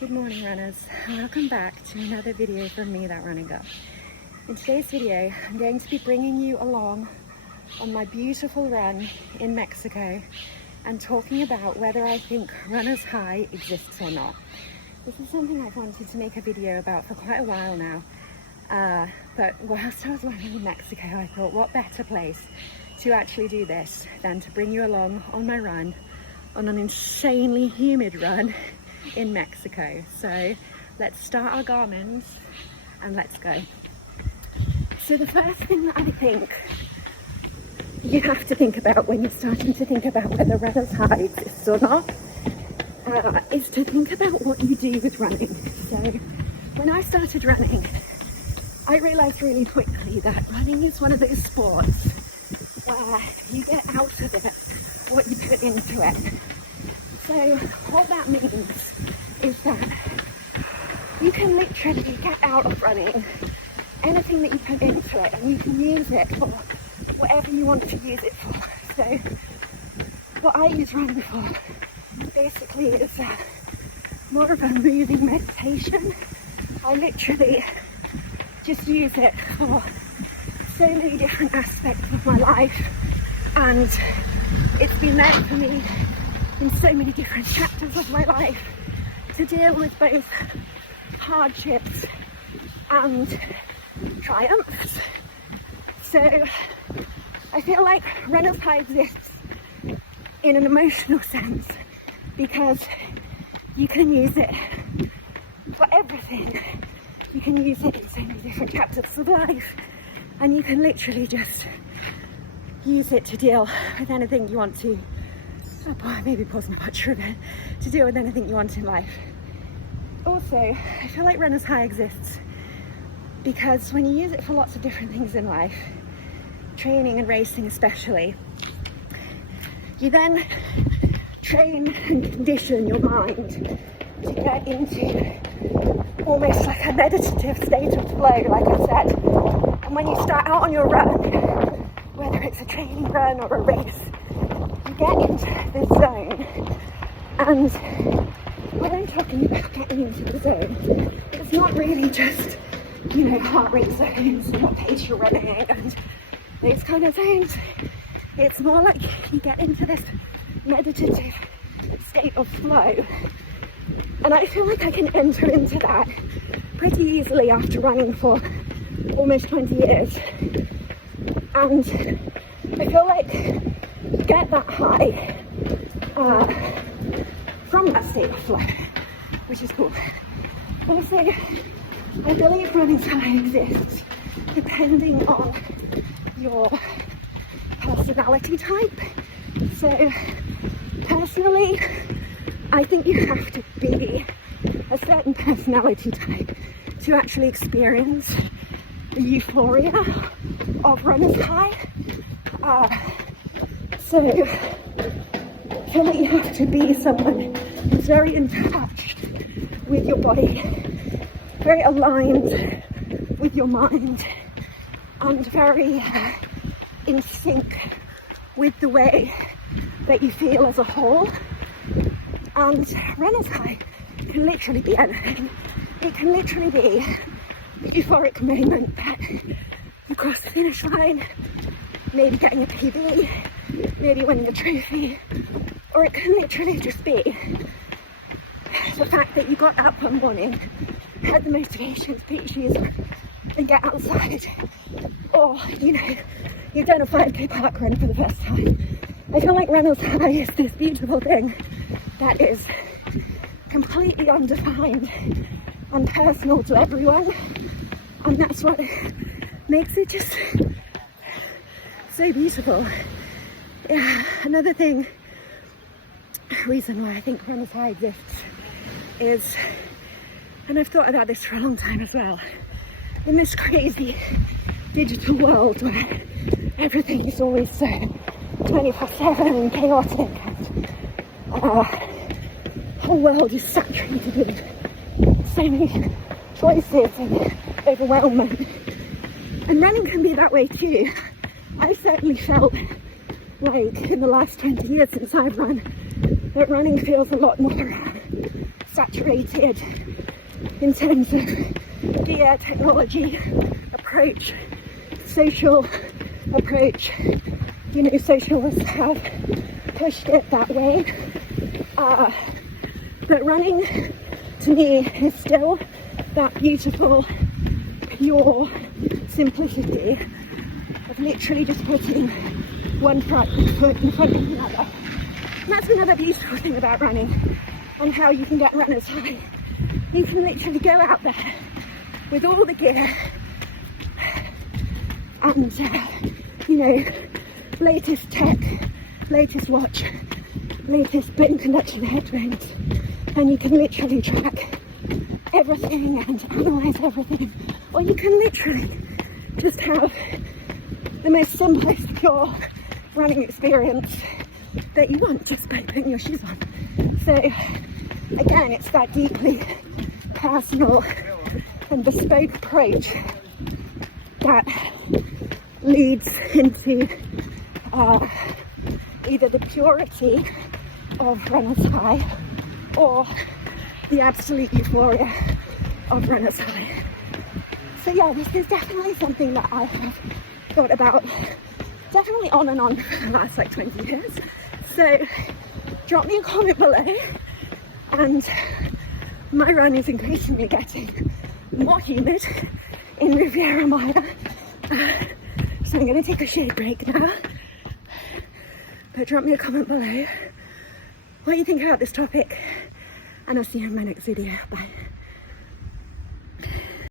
Good morning, runners. Welcome back to another video from me, That Running Girl. In today's video, I'm going to be bringing you along on my beautiful run in Mexico and talking about whether I think runner's high exists or not. This is something I've wanted to make a video about for quite a while now, but whilst I was running in Mexico, I thought what better place to actually do this than to bring you along on my run, on an insanely humid run in Mexico. So let's start our Garmins and let's go. So the first thing that I think you have to think about when you're starting to think about whether runner's high exists or not is to think about what you do with running. So when I started running, I realised really quickly that running is one of those sports where you get out of it what you put into it. So what that means is that you can literally get out of running anything that you put into it, and you can use it for whatever you want to use it for. So what I use running for basically is more of a moving meditation. I literally just use it for so many different aspects of my life, and it's been there for me in so many different chapters of my life to deal with both hardships and triumphs. So I feel like runner's high exists in an emotional sense because you can use it for everything. You can use it in so many different chapters of life, and you can literally just use it to deal with anything you want to. Oh boy, maybe pause my butcher a bit, to deal with anything you want in life. Also, I feel like runner's high exists because when you use it for lots of different things in life, training and racing especially, you then train and condition your mind to get into almost like a meditative state of flow, like I said. And when you start out on your run, whether it's a training run or a race, you get into this zone. And when I'm talking about getting into the zone, it's not really just, heart rate zones and what pace you're running and those kind of zones. It's more like you get into this meditative state of flow. And I feel like I can enter into that pretty easily after running for almost 20 years. And I feel like you get that high from that state of flow, which is cool. Also, I believe running's high exists depending on your personality type. So personally, I think you have to be a certain personality type to actually experience the euphoria of runner's high. So I feel like you have to be someone who's very in touch with your body, very aligned with your mind, and very in sync with the way that you feel as a whole. And runner's high can literally be anything. It can literally be the euphoric moment that you cross the finish line, maybe getting a PB, maybe winning a trophy, or it can literally just be the fact that you got up one morning, had the motivation to put your shoes on and get outside, or you've done a 5k park run for the first time. I feel like runner's high is this beautiful thing that is completely undefined and personal to everyone, and that's what makes it just so beautiful. Yeah, another reason why I think runner's high exists is, and I've thought about this for a long time as well, in this crazy digital world where everything is always so 24/7 and chaotic, and the whole world is saturated with so many choices and overwhelming. And running can be that way too. I certainly felt like in the last 20 years since I've run, that running feels a lot more saturated in terms of gear, technology, approach, social approach. You know, socialists have pushed it that way. But running to me is still that beautiful, pure simplicity of literally just putting one foot in front of the other. And that's another beautiful thing about running and how you can get runners high. You can literally go out there with all the gear and, you know, latest tech, latest watch, latest bone conduction headphones, and you can literally track everything and analyze everything, or you can literally just have the most simplest, pure running experience that you want just by putting your shoes on. So again, it's that deeply personal and bespoke approach that leads into either the purity of runner's high or the absolute euphoria of runner's high. So yeah, this is definitely something that I have thought about definitely on and on for the last like 20 years. So drop me a comment below, and my run is increasingly getting more humid in Riviera Maya, so I'm going to take a shade break now. But drop me a comment below what you think about this topic, and I'll see you in my next video. Bye.